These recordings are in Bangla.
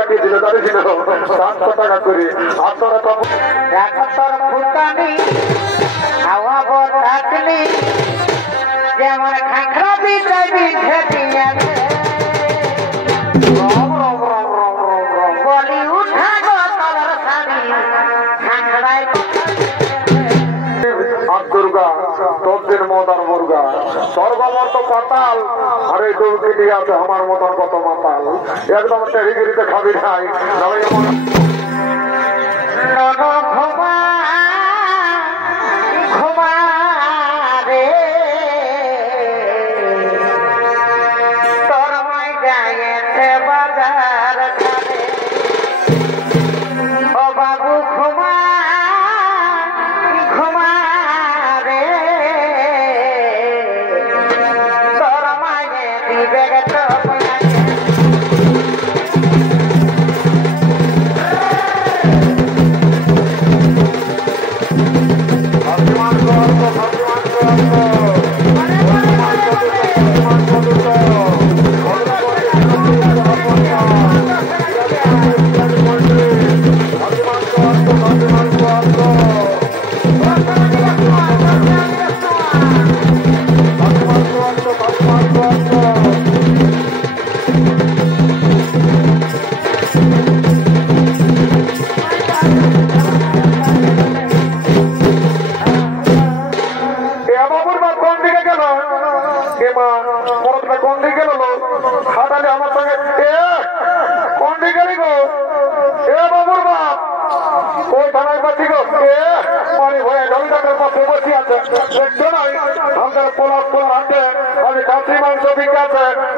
কাটিয়েছিল জানিস 700 টাকা করে। আপনারা তো হাওয়া বতাসলি যেমন খাঁখরা বিদায় বিধে দিয়াছে বলি উঠা গো তলার শাড়ি খাঁখরায় দুর্গা তোদের মদার মুর্গা সর্বমত পাতাল আরে ডুবকি দিয়ে আছে আমার মতন কত মাতাল একদম টেরিগিরিতে খাবি নাই ঘুমা ঘুমা রে তোর মাই যাইছে বাজার ঘাটে ও বাবু ঘুমা ঘুমা রে তোর মায়ে দিবে তো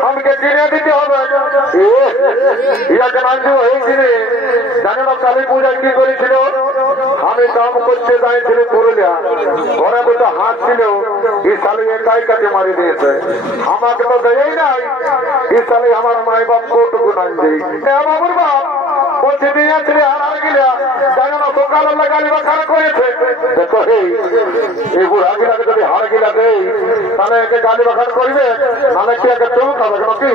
আমাকে কিনে দিতে হবে জানে না কালী পূজায় কি করেছিল আমি কাম করতে যাইছিল পুরুলিয়া ঘরে বসে হাত ছিল এই সালে একাই কাটে মারি দিয়েছে আমাকে তো দেয় নাই এই সালে আমার মাই বাপ কোটুকু নাই দিই বাবুর বাপ বলছে দিয়েছিলে হারার গিলা জানে না সকালে গালি বাখানা করেছে দেখো এই বুড়া গিলাকে যদি হার গিলা দেই তাহলে একে গালি বাখানা করবে নাহলে কি একে চুল খাবে নাকি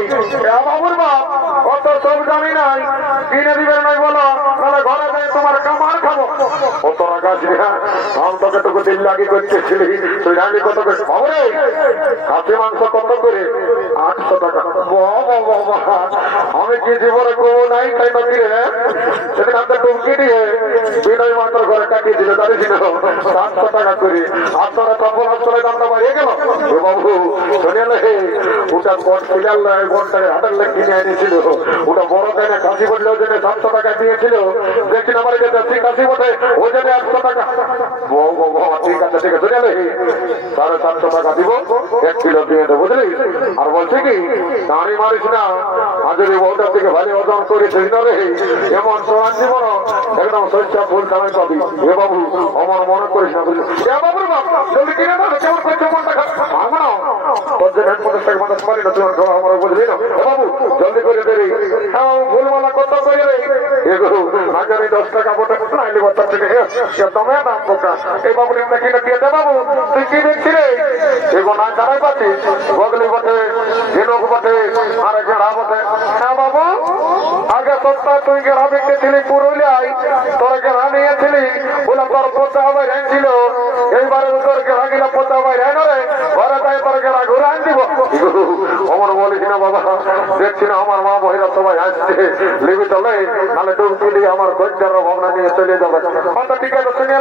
বাবুর বাপ অত সব জানি নাই কিনে দিবে নাই বলো তাহলে ঘরে যাই তোমার কামার খাবো অত রাখাস আমি তোকে তোকে দিল লাগি করতেছিলি তুই জানি কত করে খবরে খাসি মাংস কত করে 800 টাকা আমি কি জীবনে কবো নাই তাই নাকি সেদিন হাতে টুমকি দিয়ে বিনয় মাত্র ঘরে কাটিয়েছিল জানিস 700 টাকা করে আপনারা তখন অঞ্চলের দামটা বাড়িয়ে গেল বাবু শুনে ওটা বট ফিলাল বনটাকে হাতের লেগ কিনে এনেছিল ওটা বড় তাই না কাশি বটলে ওই জন্য 700 টাকা দিয়েছিল দেখছি আমার দেশি কাশি বটে ওই জন্য 800 টাকা ঠিক আছে ঠিক আছে শুনে 750 টাকা দিব 1 কিলো দিয়ে দেবো বুঝলি আর বলছে কি দাঁড়ি মারিস না আজ বউটার থেকে ভালো ওজন করেছিস না রে এমন সোহান জীবন একদম শস্যা ফুল কামাই পাবি এ বাবু আমার মনে করিস না বুঝলি বাবুর বাপ জলদি কিনে দাও কেমন করছো মনটা ভাঙো না তোর যে 50 টাকা মানুষ পারি না তোমার আমার বুঝলি না বাবু জলদি করে দেরি ভুলমালা কত করে রে এগুলো হাজারে 10 টাকা বটে নাইলে বটা থেকে তুমি নাম বোকা এই বাবুর একটা কিনে দিয়ে দে বাবু তুই কি দেখছি রে এগো না দাঁড়াই পাচ্ছি বগলি বটে ঝিনুক বটে আর গেড়া বটে বাবু আগে সপ্তাহে তুই গেড়া বিকেছিলি পুরুলিয়ায় তোর গেড়া নিয়েছিলি বলে তোর পোতা বাইরে ছিল এইবারে তোর গেড়া গিলা পোতা বাইরে রে ঘরে তাই তোর গেড়া ঘুরে আন দিব আমার বলিস না বাবা দেখছি না আমার মা বহিরা সবাই আসছে লিবি চলে তাহলে ডুবকি দিয়ে আমার ধৈর্যের ভাবনা নিয়ে চলে যাবে অত ঠিক আছে শুনে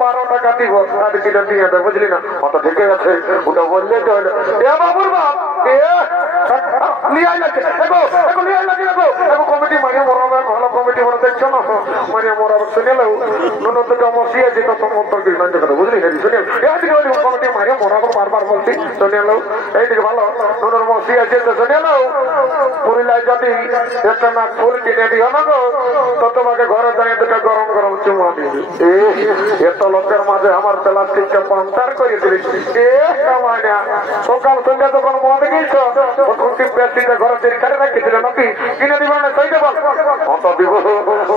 12 টাকা দিব আর কিলো দিয়ে দেবে বুঝলি না অত ঠিক আছে ওটা বললে তো বাবুর বাপ কমিটি মারিয়ে মরাবে ভালো কমিটি মনে দেখছো না মারিয়ে মরাবে শুনে দুটো মশিয়ে যেত বুঝলি শুনে কমিটি মারিয়ে মরাবো বারবার বলছি শুনে এইদিকে ভালো নুনোর মশিয়ে যেত শুনে পুরিলায় যদি একটা না ফুল কিনে দিও না গো তো তোমাকে ঘরে যাই দুটো গরম গরম চুমা দিবি এত লোকের মাঝে আমার প্লাস্টিকটা পাঞ্চার করে দিবি কামাই না সকাল সন্ধ্যা যখন মদ গেছ তখন কি প্লাস্টিকটা ঘরে তৈরি করে রাখিছিল নাকি কিনে দিবে না সেইটা বল অত দিব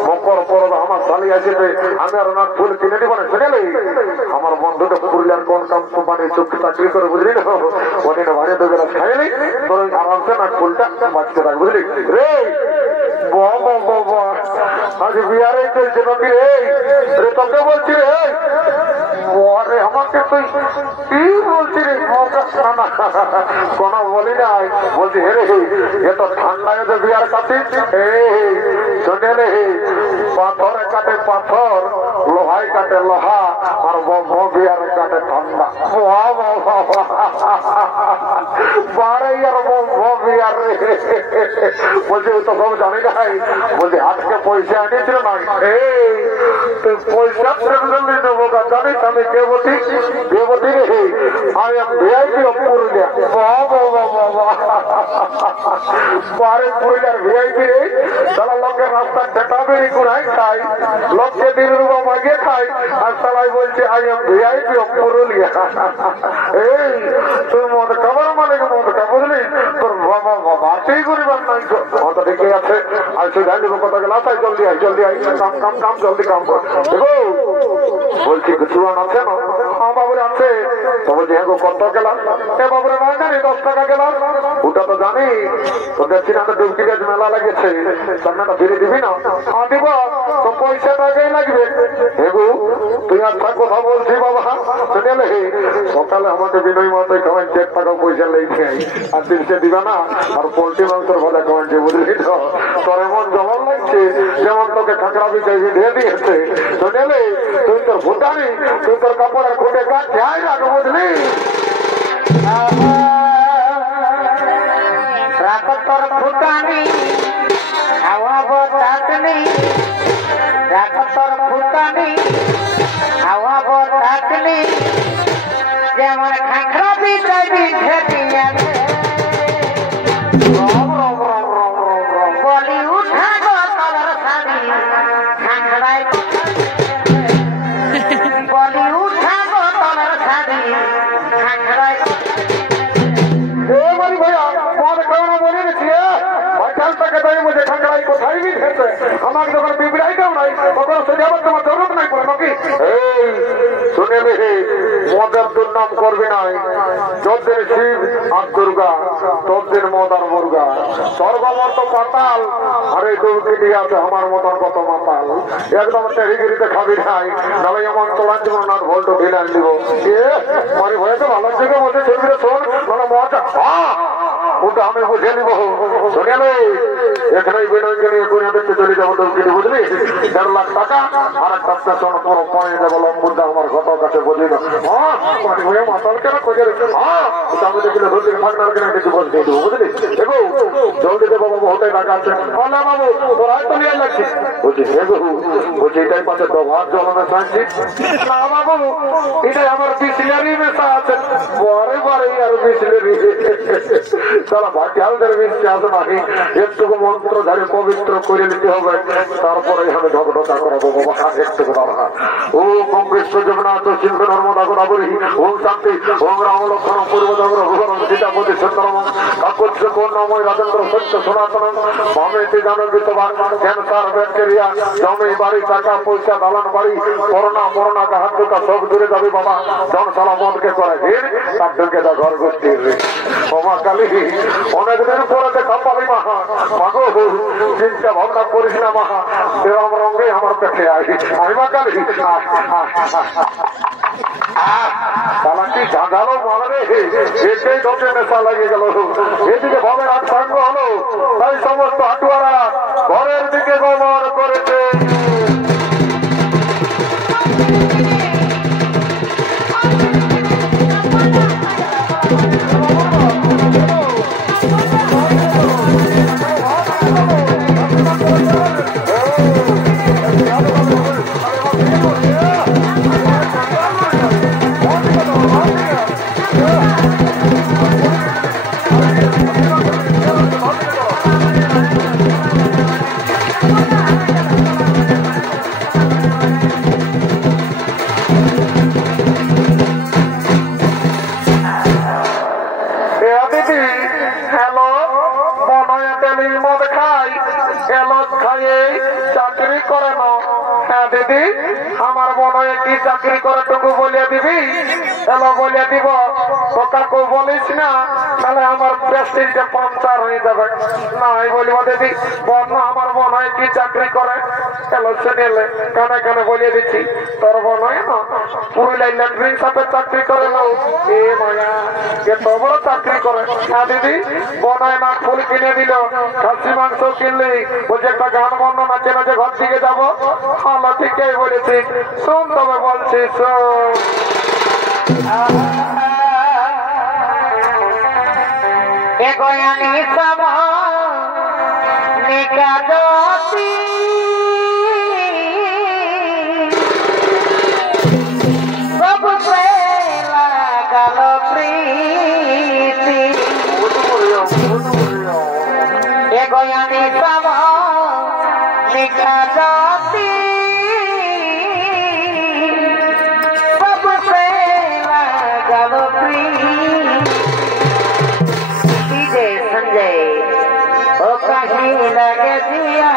মকর পরব আমার শালি আসবে আমি আর না ফুল কিনে দিব না শুনে আমার বন্ধুটা পুরুলিয়ার কোন কাম কোম্পানি চুক্তি চাকরি করে বুঝলি না ওদিনে ভারী দুবেলা খাইলি তোর আরামসে না ফুলটা বাঁচতে থাক বুঝলি রে আজ বিয়ারে চলছে নাকি রে তোকে বলছি রে আরে আমাকে তুই কি বলছি রে কোনো বলি নাই বলছি হে রে এ তো ঠান্ডায় যে বিয়ার কাটি শুনে রে পাথরে কাটে পাথর লোহাই কাটে লোহা আর বিয়ার কাটে ঠান্ডা বারে আর বিয়ার রে বলছি তো সব জানি নাই বলছি আজকে পয়সা আনিয়েছিল না তুই পয়সা প্রেমজলি নেবো জানিস আমি দেবতী দেবতী রে আমি ভিআইপি অফ পুরুলিয়া বারে পুরুলিয়ার ভিআইপি রে সারা লোকের রাস্তা ঠেটাবেরি কুড়াই খাই লোককে 1 রুপা মাগিয়ে খাই আর সবাই বলছে আমি ভিআইপি অফ পুরুলিয়া এই তুই মদ খাবার মানে মদ খা বুঝলি তোর বাবা বাবাতেই করিবার নাই মতো ঠিকই আছে আর তুই জানি কথা গেল তাই জলদি আই কাম কাম কাম জলদি কাম কর দেখো বলছি কিছু আছে না হ্যাঁ বাবুরে আছে তো বলছি হ্যাঁ কত গেলাম এ বাবুরে না জানি 10 টাকা গেলাম ওটা তো জানি তো দেখছি না তো ডুবকি গাছ মেলা লাগেছে সামনেটা ফিরে দিবি না হ্যাঁ দিব তো পয়সা টাকাই লাগবে হেগু তুই আচ্ছা কথা বলছি বাবা শুনে সকালে আমাকে বিনয় মাথায় খাওয়াই 1 টাকা পয়সা লেগে আর 300 দিবা না আর পোল্ট্রি মাংসের ভালো খাওয়াইছে বুঝলি তো তোর এমন জবাব লাগছে যেমন তোকে খাঁকড়া বিছাই দিয়ে দিয়েছে শুনে তুই তোর ভুটানি তুই তোর কাপড়ের খুঁটে কাজ খেয়াই রাখ বুঝলি তোর ভুটানি খাওয়াবো চাটনি তোর ভুটানি খাওয়াবো চাটনি যেমন খাঁকড়া বিছাইবি ভেটিয়ে বলি উঠাবো তোর শাড়ি খাঁকড়ায় বলি উঠাবো তোর শাড়ি খাঁকড়ায় मुझे खंडराई को थाई भी खेते हमारे जो बिगड़ाई क्यों नहीं और सजावट तुम्हार जरूरत नहीं पड़े नाकि শুনে রে মদের দুর্নাম করবি নাই যদ্দিন শিব আর দুর্গা তদ্দিন মদ আর মুর্গা স্বর্গমর্ত পাতাল আর এই দুর্গিটি আছে আমার মতন কত মাতাল একদম টেরিগিরিতে খাবি নাই নাহলে এমন তোলান জীবন না ভোল্ট ঢিলান দিব মারি ভয়ে তো ভালো থেকে বলছে ছবিটা শোন মানে মজা ওটা আমি বুঝে নিব শুনে এখানে বিনয়কে নিয়ে করে দেখতে চলে যাবো দুর্গিটি বুঝলি 1.5 লাখ টাকা আর একটা স্টেশন পুরো পয়েন্ট দেবো লম্বুদা আমার ঘট কাছে বলি না হ্যাঁ মাতাল কেন খোঁজে রেখে হ্যাঁ আমি দেখলে ধরতে থাকনার কেন কিছু বলতে দেবো বুঝলি দেখো জলদি দেবো বাবু হতে টাকা আছে না বাবু তোর হয়তো নিয়ে লাগছে বলছি দেখো বলছি এটাই পাশে দভার জলনে চাইছি না বাবু এটাই আমার বিসিলারি মেশা আছে পরে পরে আর বিসিলারি তারা ভাটিয়ালদের বিশ্বাস নাহি একটুকু মন্ত্র ধারে পবিত্র করে নিতে হবে তারপরে আমি ঢকঢকা করাবো বাবা একটুকু বাবা ও কংগ্রেস জগন্নাথ সিংহ নর্মদা গোদাবরী ওম শান্তি ওম রাম লক্ষ্মণ পূর্বদগ্র ভুবন সীতাপতি সুন্দরম কাকুচ্ছ কর্ণময় রাজেন্দ্র সত্য সনাতন মামেতি জানবিতবান ক্যান্সার ব্যাকটেরিয়া জমি বাড়ি টাকা পয়সা দালান বাড়ি করোনা মরোনা হাতুটা সব দূরে যাবে বাবা জনশালা মনকে করে ভিড় তার ঢুকে যা ঘর গোষ্ঠীর ওমা কালী অনেকদিন পরে দেখা পাবি মাহা মাগো চিন্তা ভাবনা করিস না মাহা এরম রঙে আমার পেটে আসি আমি মা কালী তালাকি ঝাঁঝালো মারবে এতেই ঢোকে নেশা লাগিয়ে গেল এদিকে ভবের হাত সাঙ্গ হলো তাই সমস্ত হাটুয়ারা ঘরের দিকে গোমর করেছে দিদি আমার মনে হয় কি চাকরি করে টুকু বলিয়ে দিবি এলো বলিয়ে দিব তো কাকু বলিস না তাহলে আমার প্রেস্টিজটা পাঞ্চার হয়ে যাবে না আমি বলিব দিদি বল না আমার মনে হয় কি চাকরি করে এলো শুনেলে কানে কানে বলিয়ে দিচ্ছি তোর মনে হয় না পুরুলিয়ায় ল্যাট্রিন সাথে চাকরি করে নাও এ মায়া এত বড় চাকরি করে না দিদি বনায় না ফুল কিনে দিল খাসি মাংস কিনলি বলছে একটা গান বর্ণনা চেনা যে ঘর থেকে যাবো ভালো ঠিকই বলেছি শোন তবে বলছি শোন এগোয়ানি সব নিকাদতি সব লাগাল প্রীতি এগোয়ানি সব নিকাদতি সব লাগাল প্রীতি संजय ओ कहीं लगे दिया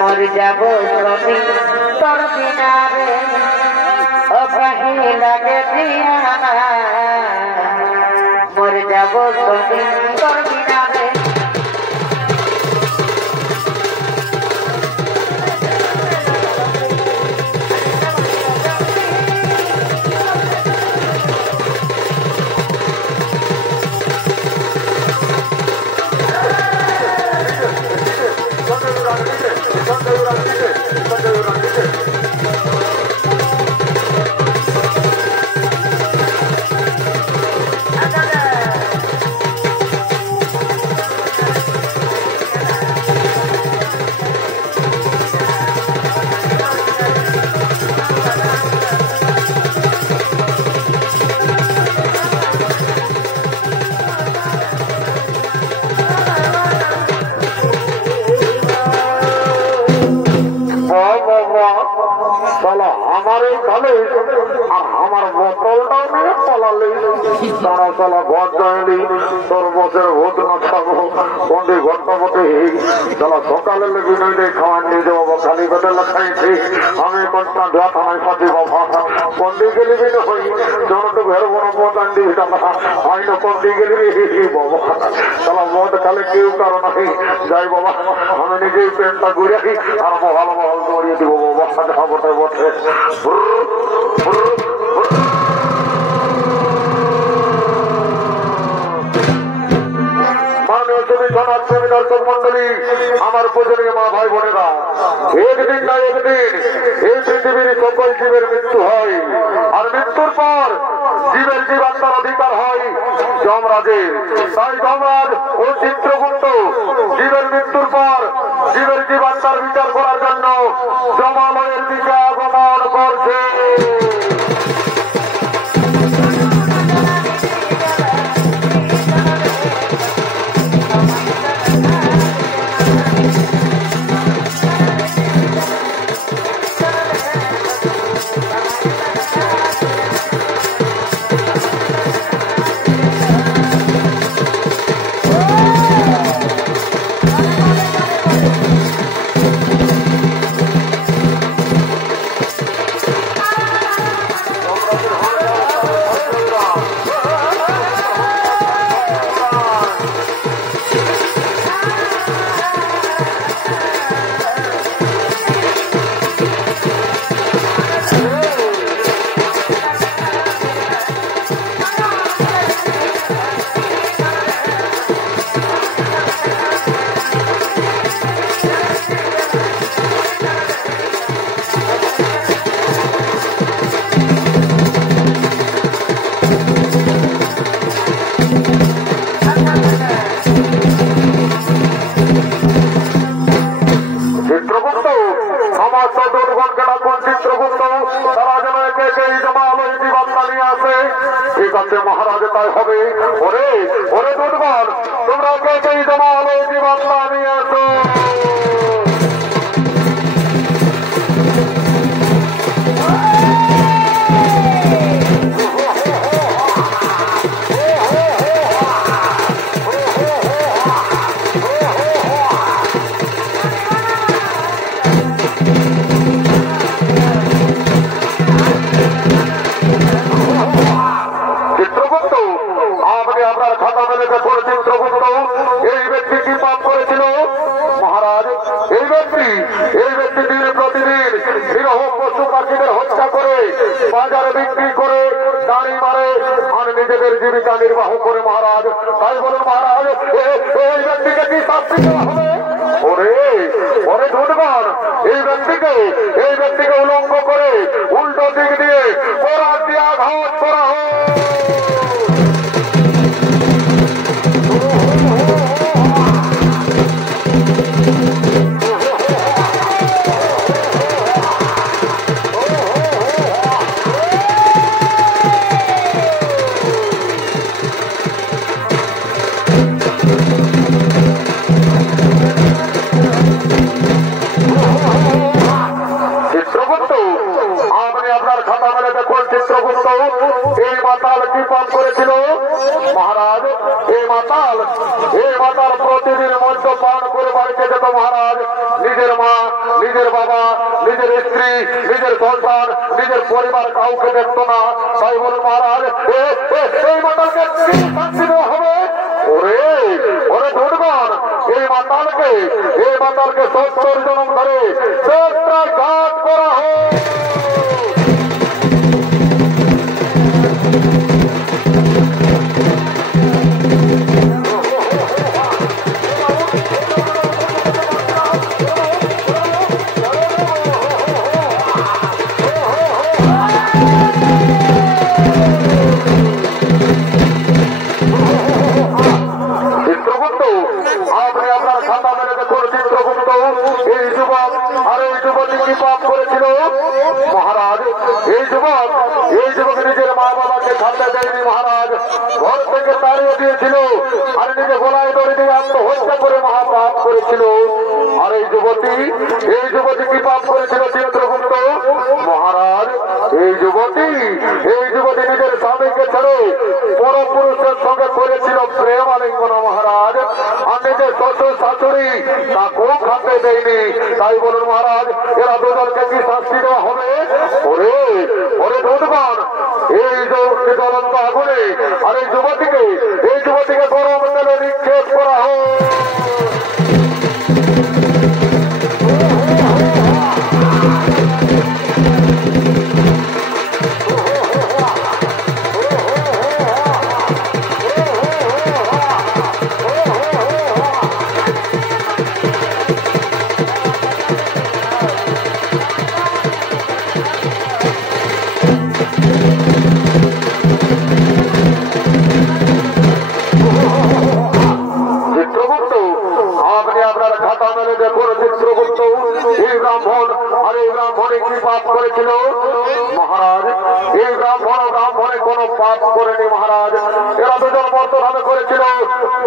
मर जाबो स्वामी तोर बिना रे ओ कहीं लगे दिया मर जाबो स्वामी तोर बिना रे আমার এই কালে আর আমার বোতলটাও নিয়ে পালালে তারা চলা ঘর যায়নি তোর বছর ভোট না খাবো বন্দি ঘরটা মতে চলা সকালে লেগে নইলে খাওয়ার নিয়ে যাবো খালি পেটে খাইছি আমি কন্টা ধোয়া থানায় পাতি বাবা বন্দি গেলি বিনে হই জনটু ঘের বড় মতান দিবি আইন বন্দি গেলি বাবা চলা মদ খালে কেউ কারো নাই যাই বাবা আমি নিজেই পেনটা ঘুরে আর মহাল মহল দৌড়িয়ে দিব বাবা বটে বটে আমার পূজনীয় মা ভাই বোনেরা একদিন না একদিন এই পৃথিবীর সকল জীবের মৃত্যু হয় আর মৃত্যুর পর জীবের জীবাত্মার অধিকার হয় যমরাজের তাই যমরাজ ও চিত্রগুপ্ত জীবের মৃত্যুর পর জীবের জীবাত্মার বিচার করার জন্য যমালয়ের দিকে আগমন করছে মহারাজ তাই হবে ওরে ওরে দুর্বল তোমরা কে কে জমা হলো জীবন নিয়ে আসো বাজারে বিক্রি করে দাঁড়ি মারে আর নিজেদের জীবিকা নির্বাহ করে মহারাজ। তাই বলুন মহারাজ, এই ব্যক্তিকে কি শাস্তি দেওয়া হবে? ওরে ওরে ধুটবার, এই ব্যক্তিকে উলঙ্গ করে উল্টো দিক দিয়ে পোড়া দিয়ে আঘাত করা হোক। চিত্রগুপ্ত এই মাতাল কি পাপ করেছিল মহারাজ? এই মাতাল প্রতিদিন মদ্য পান করে বাড়িতে যেত মহারাজ। নিজের মা, নিজের বাবা, নিজের স্ত্রী, নিজের সন্তান, নিজের পরিবার কাউকে দেখত না। তাই বলুন মহারাজ, এই মাতালকে কি শাস্তি দেওয়া হবে? ওরে ধুটবান, এই মাতালকে 70 জনম ধরে ঘাত করা হোক। মহারাজ এই যুবক নিজের মা বাবাকে খাতে দেয়নি মহারাজ, ঘর থেকে তাড়িয়ে দিয়েছিল আর নিজে গলায় দড়ি দিয়ে আত্মহত্যা করে মহাপাপ করেছিল। আর এই যুবতী কি পাপ করেছিল চিত্রগুপ্ত মহারাজ? এই যুবতী নিজের স্বামীকে ছেড়ে পরপুরুষের সঙ্গে করেছিল প্রেম আলিঙ্গন মহারাজ। আর নিজের শ্বশুর শাশুড়ি তাকেও খাতে দেয়নি। তাই বলুন মহারাজ, এরা দুজনকে কি শাস্তি দেওয়া হবে? ওরে ধুটবান, এই জ্বলন্ত আগুনে আর এই যুবতীকে গরম তেলে নিক্ষেপ করা হোক। করেছিল মহারাজ? এই ব্রাহ্মণে কোনো পাপ করেনি মহারাজ। এরা দুজন বর্তমানে করেছিল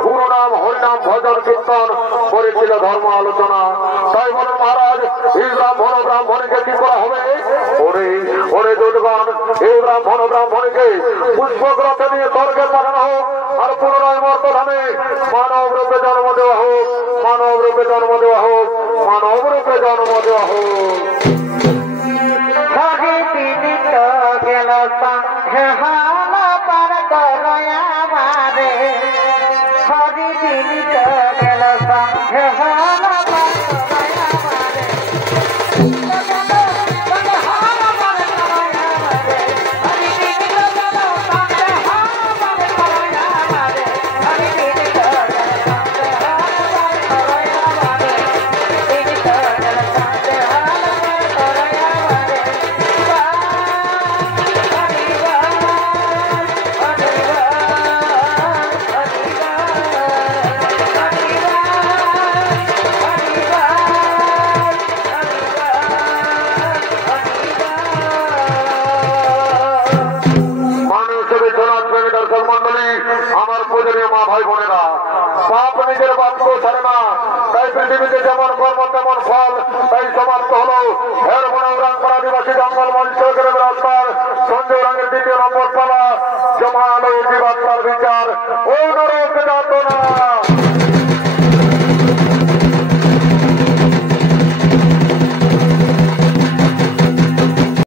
গুরু নাম, হরিনাম, ভজন, কীর্তন করেছিল, ধর্ম আলোচনা। তাই বলেন মহারাজ, এই ব্রাহ্মণীকে কি করা হবে? ওরে দুর্গণ, এই ব্রাহ্মণীকে পুষ্পগ্রথে নিয়ে স্বর্গে পাঠানো হোক আর পুনরায় মর্তধামে মানব রূপে জন্ম দেওয়া হোক। গেল সঙ্গে হালা পার করয়া মারে, হরি দিন গেল সঙ্গে হালা পার করয়া আমার পূজনীয় মা ভাই বোনেরা, পাপ নিজের বাপকেও ছাড়ে না। তাই পৃথিবীতে যেমন কর্ম তেমন ফল,